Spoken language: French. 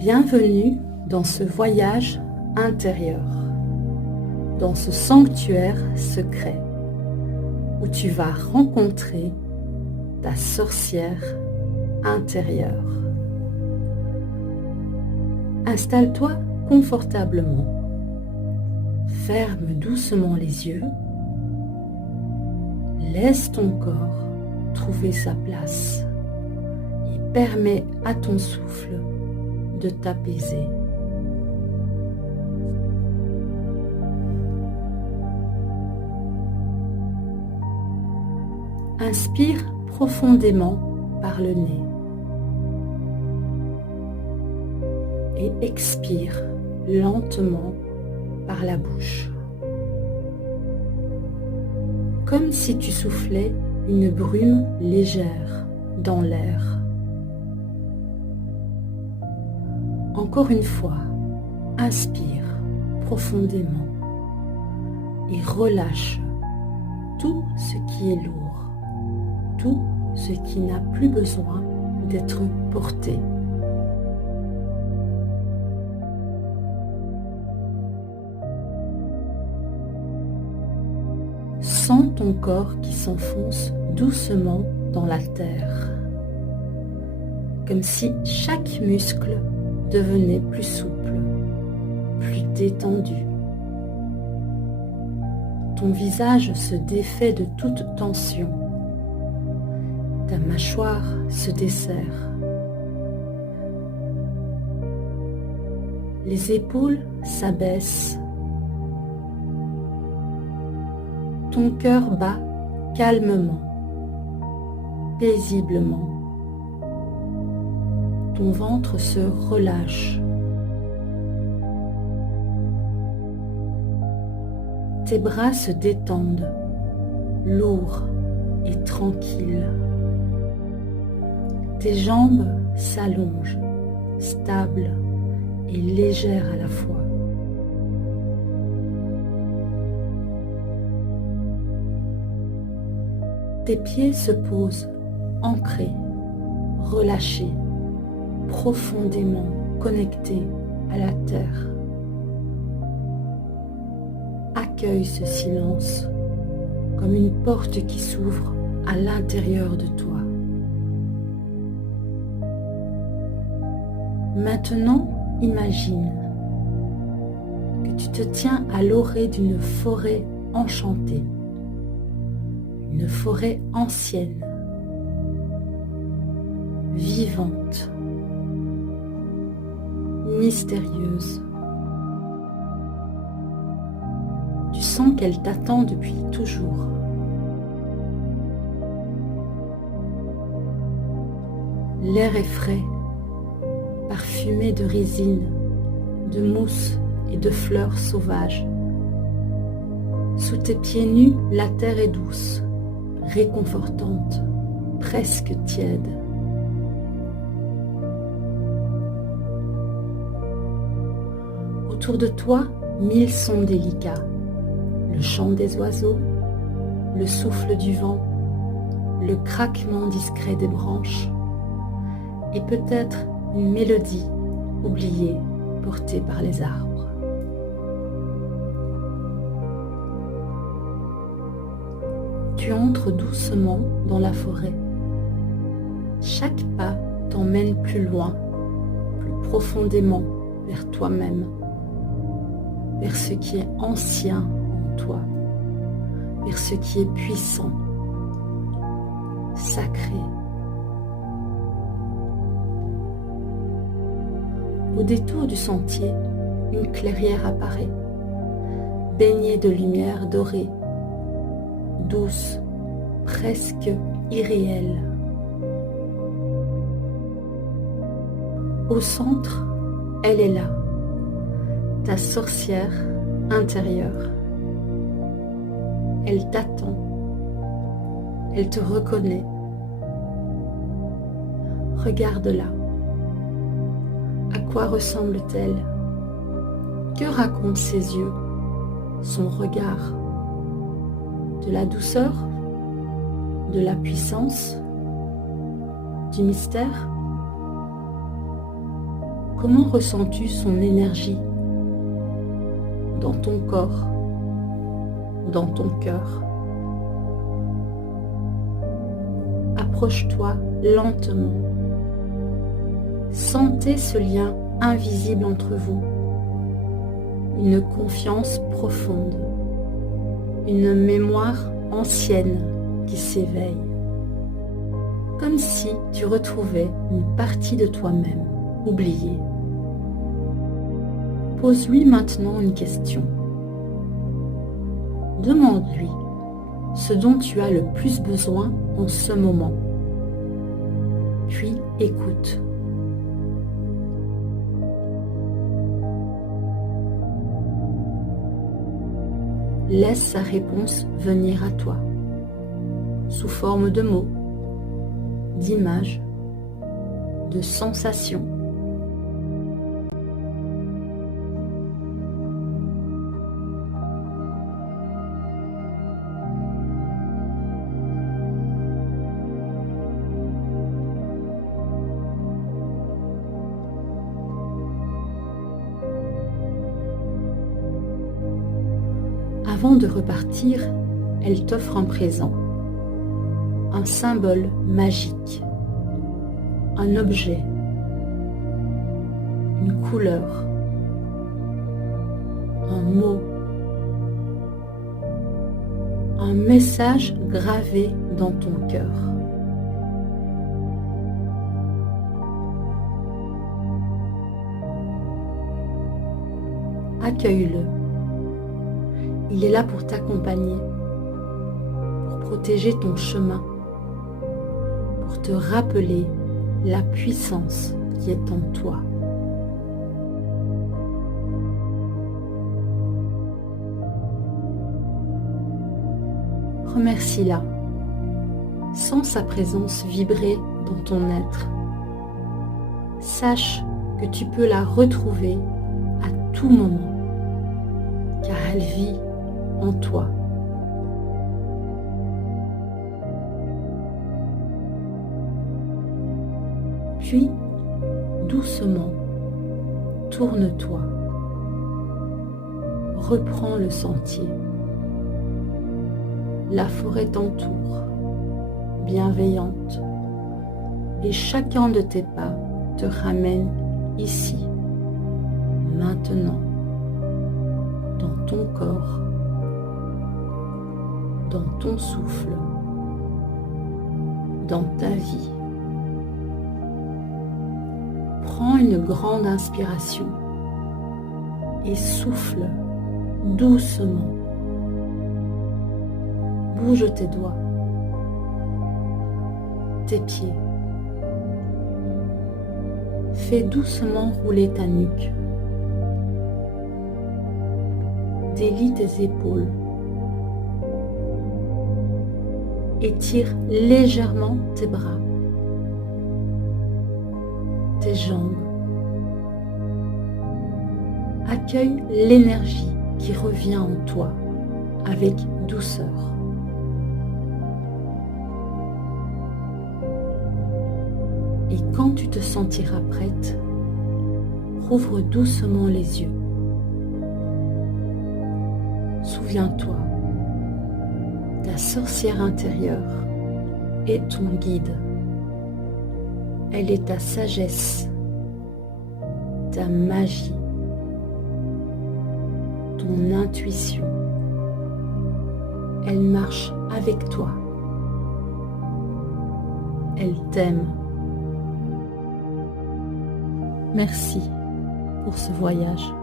Bienvenue dans ce voyage intérieur, dans ce sanctuaire secret où tu vas rencontrer ta sorcière intérieure. Installe-toi confortablement, ferme doucement les yeux, laisse ton corps trouver sa place et permets à ton souffle de t'apaiser. Inspire profondément par le nez et expire lentement par la bouche, comme si tu soufflais une brume légère dans l'air. Encore une fois, inspire profondément et relâche tout ce qui est lourd, tout ce qui n'a plus besoin d'être porté. Sens ton corps qui s'enfonce doucement dans la terre, comme si chaque muscle devenait plus souple, plus détendu. Ton visage se défait de toute tension. Ta mâchoire se desserre. Les épaules s'abaissent. Ton cœur bat calmement, paisiblement. Ton ventre se relâche. Tes bras se détendent, lourds et tranquilles. Tes jambes s'allongent, stables et légères à la fois. Tes pieds se posent, ancrés, relâchés, profondément connectés à la terre. Accueille ce silence comme une porte qui s'ouvre à l'intérieur de toi. Maintenant, imagine que tu te tiens à l'orée d'une forêt enchantée, une forêt ancienne, vivante, mystérieuse. Tu sens qu'elle t'attend depuis toujours. L'air est frais, parfumé de résine, de mousse et de fleurs sauvages. Sous tes pieds nus, la terre est douce, réconfortante, presque tiède. Autour de toi, 1000 sons délicats, le chant des oiseaux, le souffle du vent, le craquement discret des branches et peut-être une mélodie oubliée portée par les arbres. Tu entres doucement dans la forêt. Chaque pas t'emmène plus loin, plus profondément vers toi-même, vers ce qui est ancien en toi, vers ce qui est puissant, sacré. Au détour du sentier, une clairière apparaît, baignée de lumière dorée, douce, presque irréelle. Au centre, elle est là, ta sorcière intérieure. Elle t'attend, elle te reconnaît. Regarde-la. À quoi ressemble-t-elle? Que racontent ses yeux, son regard? De la douceur? De la puissance? Du mystère? Comment ressens-tu son énergie dans ton corps, dans ton cœur? Approche-toi lentement. Sentez ce lien invisible entre vous, une confiance profonde, une mémoire ancienne qui s'éveille, comme si tu retrouvais une partie de toi-même oubliée. Pose-lui maintenant une question. Demande-lui ce dont tu as le plus besoin en ce moment. Puis écoute. Laisse sa réponse venir à toi, sous forme de mots, d'images, de sensations. Avant de repartir, elle t'offre un présent, un symbole magique, un objet, une couleur, un mot, un message gravé dans ton cœur. Accueille-le. Il est là pour t'accompagner, pour protéger ton chemin, pour te rappeler la puissance qui est en toi. Remercie-la. Sens sa présence vibrer dans ton être. Sache que tu peux la retrouver à tout moment, car elle vit en toi. Puis, doucement, tourne-toi. Reprends le sentier. La forêt t'entoure, bienveillante, et chacun de tes pas te ramène ici, maintenant, dans ton corps, dans ton souffle, dans ta vie. Prends une grande inspiration et souffle doucement. Bouge tes doigts, tes pieds. Fais doucement rouler ta nuque. Délie tes épaules. Étire légèrement tes bras, tes jambes. Accueille l'énergie qui revient en toi avec douceur. Et quand tu te sentiras prête, rouvre doucement les yeux. Souviens-toi, ta sorcière intérieure est ton guide. Elle est ta sagesse, ta magie, ton intuition. Elle marche avec toi. Elle t'aime. Merci pour ce voyage.